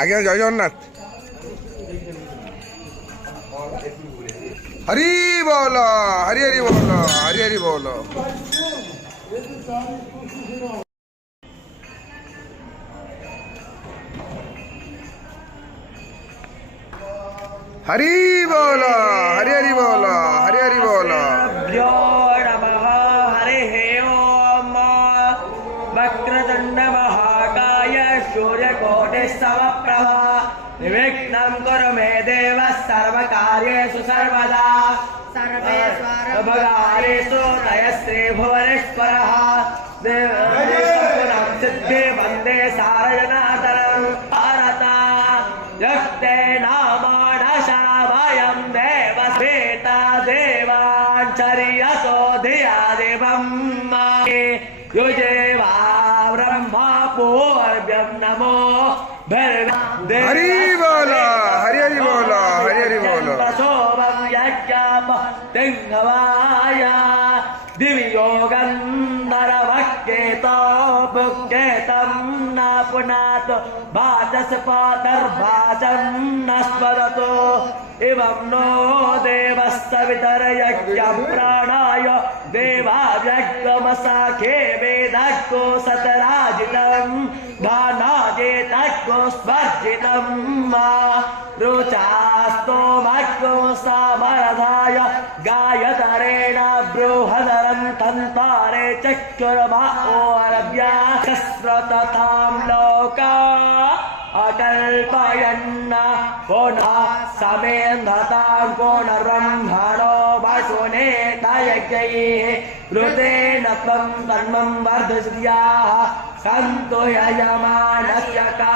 आज्ञा जय जगन्नाथ। हरि बोल हरि हरि बोल हरि हरि बोल। हरि बोल हरि हरि बोल हरि हरि बोल। वक्रतुंड महाकाय सूर्यकोटि समप्रभा निर्विघ्नं कुरु मे देव सर्वकार्येषु सर्वदा सर्वेषु दयश्री भुवनेश्वरः देवं सिद्धि वन्दे सारजनातनं भारता यक्ते नामानशमयं देवस्वेता देवाञ्चर्यसो धिया देवं युजे ब्रह्मा पूर्व्यं नमो हरि बोल हरि हरि बोल हरि हरि बोल। सोमं यज्ञम तिंगवाया दिव्योगं नरवक्केतो भुक्केतं न पुनात वाचस्पतर्भाचं न स्मरतो एवं नो देवस्तवितर्यज्ञं प्राणाय देवाव्यग्मसाखे वेदको सतराजितं भानाजेतको स्पर्जितं रुचास्तो भक्तो सामरधाय गायतरेण बृहदरं तन्तारे चक्षुर्भोरव्या स्मृततां लोका अकल्पयन्न पुनः समेन्धतां पुनर्ब्रह्मणो वसुने तयज्ञैः ऋतेन त्वं तन्मं वर्धश्रियाः सन्तो यजमानस्य का